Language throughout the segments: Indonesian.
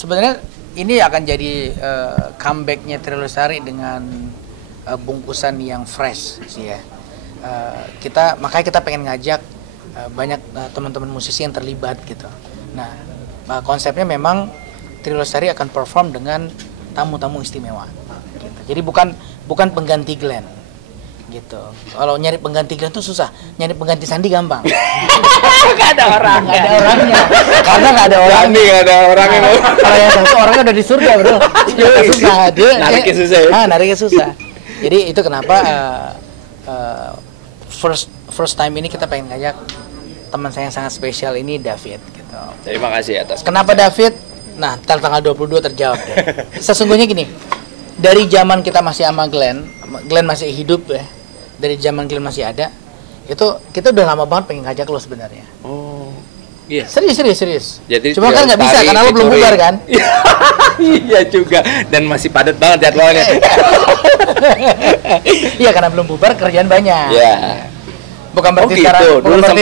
Sebenarnya ini akan jadi comebacknya Trio Lestari dengan bungkusan yang fresh sih ya. Makanya kita pengen ngajak banyak teman-teman musisi yang terlibat gitu. Nah, konsepnya memang Trio Lestari akan perform dengan tamu-tamu istimewa. Gitu. Jadi bukan pengganti Glenn. Gitu. Kalau nyari pengganti Glenn tuh susah, nyari pengganti Sandi gampang. Gak ada orang, nggak ada orangnya. Karena nggak ada orang. Sandi nggak ada orangnya. Kalau yang satu orangnya udah di surga bro. Susah dia. Nariknya susah. Ya? Nariknya susah. Jadi itu kenapa first time ini kita pengen ngajak teman saya yang sangat spesial ini, David. Gitu. Terima kasih atas. Kenapa David? Nah, tanggal 22 terjawab deh. Sesungguhnya gini, dari zaman kita masih sama Glenn masih hidup ya. Dari zaman Glenn masih ada, itu kita udah lama banget pengen ngajak lo sebenarnya. Oh, iya. Serius. Jadi cuma kan nggak bisa karena lo belum bubar kan? Iya juga. Dan masih padat banget jadwalnya. Iya karena belum bubar kerjaan banyak. Iya. Bukan berarti gitu.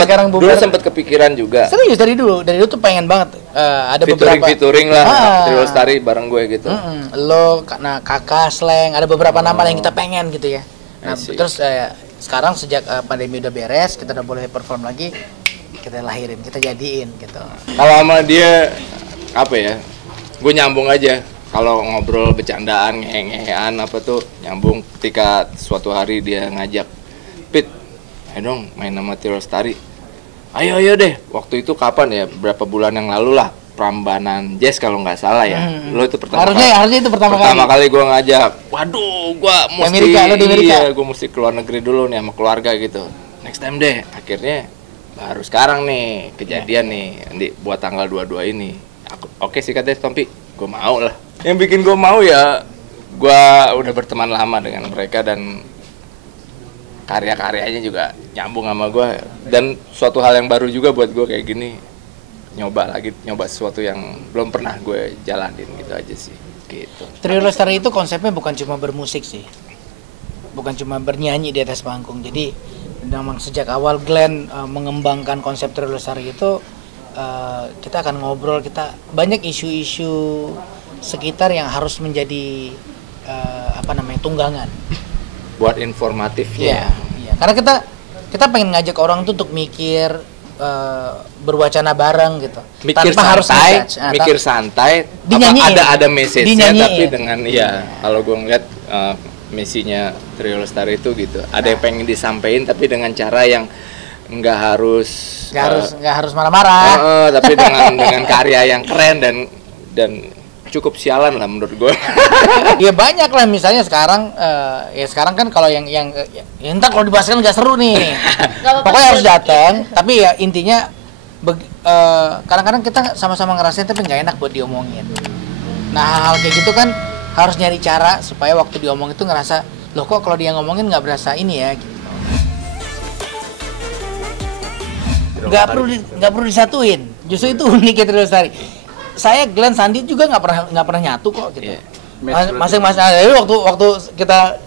sekarang bubar. Dulu sempat kepikiran juga. Serius dari dulu tuh pengen banget ada featuring lah Trio Lestari bareng gue gitu. Lo, nah Kakak, Sleng, ada beberapa nama yang kita pengen gitu ya. Nah, terus sekarang sejak pandemi udah beres, kita udah boleh perform lagi, kita lahirin, kita jadiin gitu. Kalau sama dia apa ya? Gue nyambung aja. Kalau ngobrol bercandaan, ngehe-ngehean apa tuh nyambung. Ketika suatu hari dia ngajak, Pit, ayo dong main sama Trio Lestari. Ayo deh. Waktu itu kapan ya? Berapa bulan yang lalu lah. Prambanan Jazz kalau nggak salah ya. Lo itu harusnya itu pertama kali gue ngajak. Waduh, gue mesti Amerika. Iya, gue mesti keluar negeri dulu nih sama keluarga gitu. Next time deh. Akhirnya baru sekarang nih kejadian nih buat tanggal 22 ini. Oke sih katanya Tompi, gue mau lah. Yang bikin gue mau ya, gue udah berteman lama dengan mereka dan karya-karyanya juga nyambung sama gue. Dan suatu hal yang baru juga buat gue kayak gini. Nyoba sesuatu yang belum pernah gue jalanin gitu aja sih gitu. Trio Lestari itu konsepnya bukan cuma bermusik sih, bukan cuma bernyanyi di atas panggung. Jadi memang sejak awal Glenn mengembangkan konsep Trio Lestari itu kita akan ngobrol, kita banyak isu-isu sekitar yang harus menjadi tunggangan buat informatifnya. Iya. Karena kita pengen ngajak orang tuh untuk mikir, berwacana bareng gitu. Mikir tanpa santai, dinyanyiin. Ada message-nya tapi dengan kalau gue ngeliat misinya Trio Lestari itu gitu. Ada yang pengen disampaikan tapi dengan cara yang nggak harus marah-marah. Tapi dengan karya yang keren dan cukup sialan lah menurut gue. Ya banyak lah, misalnya sekarang sekarang kan kalau yang entar kalau dibahas kan nggak seru nih. Pokoknya harus datang, tapi ya intinya kadang-kadang kita sama-sama ngerasain tapi nggak enak buat diomongin. Nah hal-hal kayak gitu kan harus nyari cara supaya waktu diomong itu ngerasa, loh kok kalau dia ngomongin nggak berasa ini ya gitu. Nggak perlu disatuin, justru itu uniknya Trio Lestari. Saya Glenn Sandi juga nggak pernah nyatu kok gitu. Yeah. Masing-masing waktu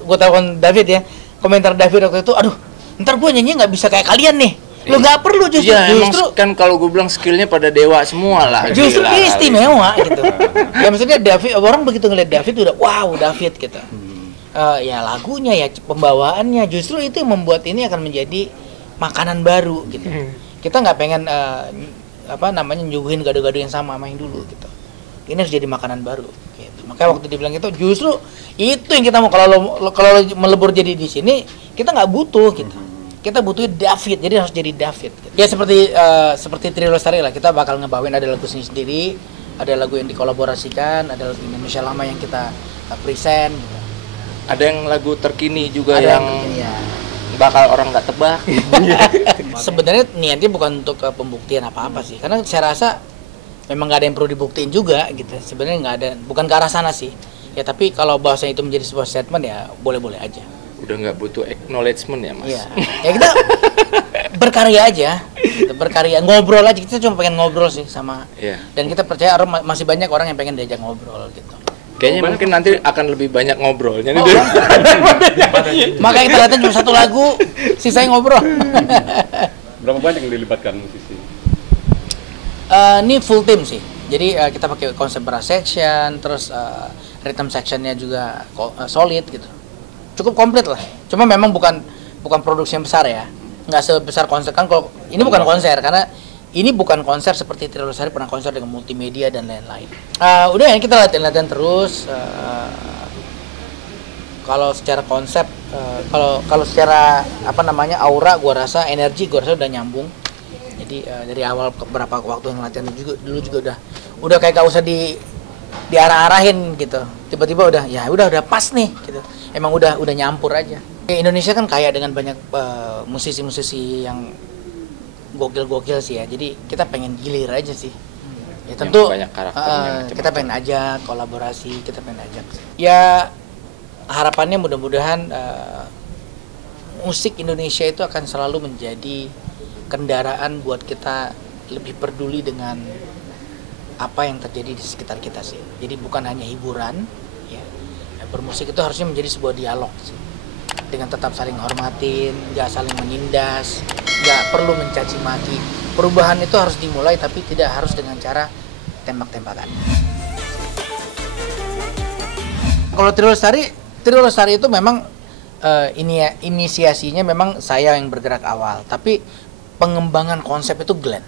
gue telepon David ya, komentar David waktu itu, aduh ntar gue nyanyi nggak bisa kayak kalian nih. Lo nggak perlu justru kan kalau gue bilang skillnya pada dewa semua lah. Justru dia istimewa gitu. Ya maksudnya David, orang begitu ngeliat David udah wow David gitu. Ya lagunya ya pembawaannya justru itu yang membuat ini akan menjadi makanan baru gitu. Kita nggak pengen nyuguhin gado-gado yang sama yang dulu gitu. Ini harus jadi makanan baru gitu. Makanya waktu dibilang itu justru itu yang kita mau. Kalau melebur jadi di sini kita nggak butuh gitu. Kita butuh David, jadi harus jadi David gitu. Ya seperti Trio Lestari lah, kita bakal ngebawain ada lagu sendiri, ada lagu yang dikolaborasikan, ada lagu Indonesia lama yang kita present gitu. Ada yang lagu terkini juga yang bakal orang nggak tebak. Sebenarnya niatnya bukan untuk pembuktian apa-apa sih, karena saya rasa memang nggak ada yang perlu dibuktiin juga gitu. Sebenarnya nggak ada, bukan ke arah sana sih. Ya tapi kalau bahasanya itu menjadi sebuah statement ya boleh-boleh aja. Udah nggak butuh acknowledgement ya mas. Iya. Ya kita berkarya aja, gitu. Berkarya, ngobrol aja. Kita cuma pengen ngobrol sih sama. Iya. Dan kita percaya masih banyak orang yang pengen diajak ngobrol gitu. Kayaknya mungkin nanti akan lebih banyak ngobrolnya. Makanya kita lihatnya cuma satu lagu, sisanya ngobrol. Berapa banyak yang dilibatkan musisi? Ini full tim sih. Jadi kita pakai konsep brass section, terus rhythm sectionnya juga solid gitu. Cukup komplit lah. Cuma memang bukan produksi yang besar ya. Nggak sebesar konser kan, kalau ini bukan konser karena ini bukan konser seperti Trio Lestari pernah konser dengan multimedia dan lain-lain. Udah ya, kita latihan terus. Kalau secara konsep, kalau secara aura, gua rasa udah nyambung. Jadi dari awal beberapa waktu yang latihan dulu juga udah kayak gak usah diarah-arahin gitu. Tiba-tiba udah pas nih gitu. Emang udah nyampur aja. Indonesia kan kaya dengan banyak musisi-musisi yang gokil sih ya. Jadi kita pengen gilir aja sih. Ya tentu banyak karakternya, kita pengen ajak kolaborasi, kita pengen ajak. Ya harapannya mudah-mudahan musik Indonesia itu akan selalu menjadi kendaraan buat kita lebih peduli dengan apa yang terjadi di sekitar kita sih. Jadi bukan hanya hiburan, ya. Bermusik itu harusnya menjadi sebuah dialog sih. Dengan tetap saling hormatin, nggak saling menindas, nggak perlu mencaci maki. Perubahan itu harus dimulai, tapi tidak harus dengan cara tembak-tembakan. Kalau Trio Lestari itu memang inisiasinya memang saya yang bergerak awal, tapi pengembangan konsep itu Glenn.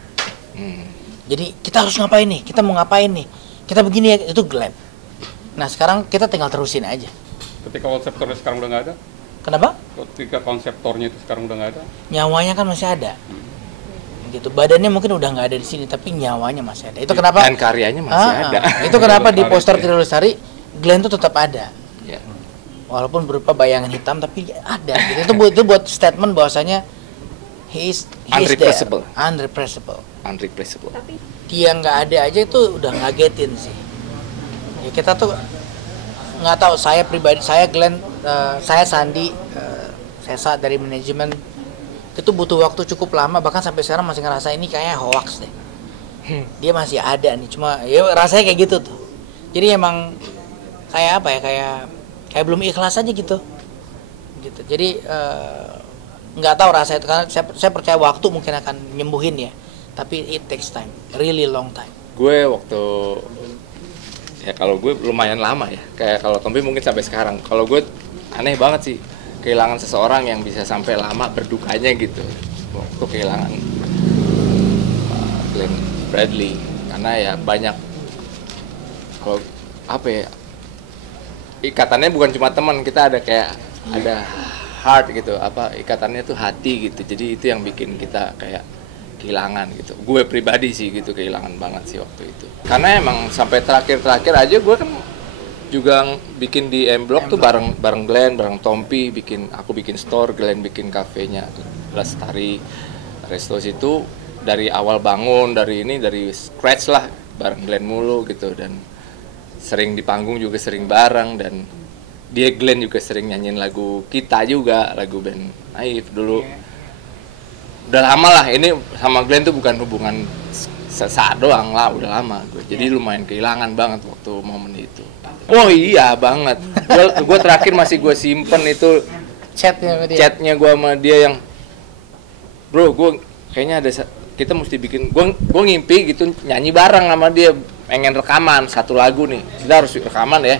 Jadi kita harus ngapain nih, kita mau ngapain nih, kita begini ya, itu Glenn. Nah sekarang kita tinggal terusin aja. Ketika konseptornya sekarang udah nggak ada? Kenapa? Ketika konseptornya itu sekarang udah nggak ada? Nyawanya kan masih ada. Gitu, badannya mungkin udah nggak ada di sini, tapi nyawanya masih ada. Itu kenapa? Dan karyanya masih ada. Itu kenapa di poster Trio Lestari Glenn itu tetap ada. Ya. Walaupun berupa bayangan hitam, tapi ada. Gitu. Itu buat statement bahwasanya he is Unrepressible. Unrepressible. Dia nggak ada aja itu udah ngagetin sih. Ya kita tuh nggak tahu, saya pribadi, saya Glenn, saya Sandi, saya saat dari manajemen itu butuh waktu cukup lama, bahkan sampai sekarang masih ngerasa ini kayaknya hoax deh. Dia masih ada nih, cuma ya rasanya kayak gitu tuh. Jadi emang kayak apa ya, kayak belum ikhlas aja gitu. Jadi nggak tahu rasa itu, karena saya percaya waktu mungkin akan nyembuhin ya, tapi it takes time, really long time. Gue waktu kalau gue lumayan lama ya, kayak kalau Tompi mungkin sampai sekarang. Kalau gue aneh banget sih kehilangan seseorang yang bisa sampai lama berdukanya gitu. Waktu kehilangan Glenn Bradley, karena ya banyak, kalau ikatannya bukan cuma teman, kita ada heart gitu, ikatannya tuh hati gitu. Jadi itu yang bikin kita kayak kehilangan gitu. Gue pribadi sih gitu kehilangan banget sih waktu itu. Karena emang sampai terakhir aja gue kan juga bikin di M-Block tuh bareng Glenn, bareng Tompi, aku bikin store, Glenn bikin kafenya Lestari Restos itu dari awal bangun, dari scratch lah, bareng Glenn mulu gitu. Dan sering di panggung juga sering bareng, dan Glenn juga sering nyanyiin lagu kita juga, lagu band Naif dulu. Udah lama lah, ini sama Glenn tuh bukan hubungan sesaat doang lah, udah lama gue. Jadi lumayan kehilangan banget waktu momen itu. Oh iya banget. Gue terakhir masih gue simpen itu chatnya gue sama dia yang, bro, gue kayaknya kita mesti bikin, gue ngimpi gitu nyanyi bareng sama dia, pengen rekaman satu lagu nih, kita harus rekaman ya.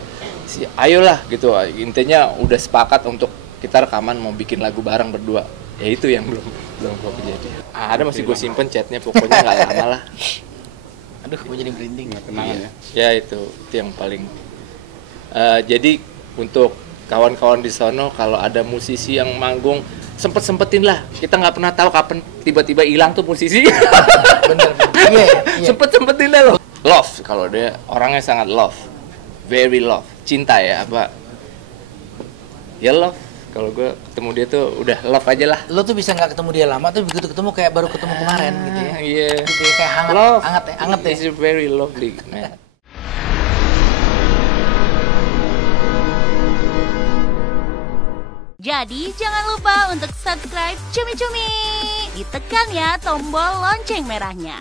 Ayolah gitu, intinya udah sepakat untuk kita rekaman mau bikin lagu bareng berdua. Ya itu yang belum kejadian. Ada masih gue simpen chatnya, pokoknya nggak lama lah. Aduh, gue jadi merinding. Kenangan ya. Ya itu yang paling. Jadi untuk kawan-kawan di sono, kalau ada musisi yang manggung, sempetin lah. Kita nggak pernah tahu kapan tiba-tiba hilang tuh musisi. Bener. Iya. Sempetin lah lo. Love, kalau dia orangnya sangat love, very love, cinta ya ya love. Kalau gue ketemu dia tuh udah love aja lah. Lo tuh bisa nggak ketemu dia lama, tapi begitu ketemu kayak baru ketemu kemarin gitu ya. Iya. Gitu ya, kayak hangat ya. It's very lovely, man. Jadi jangan lupa untuk subscribe Cumi Cumi. Ditekan ya tombol lonceng merahnya.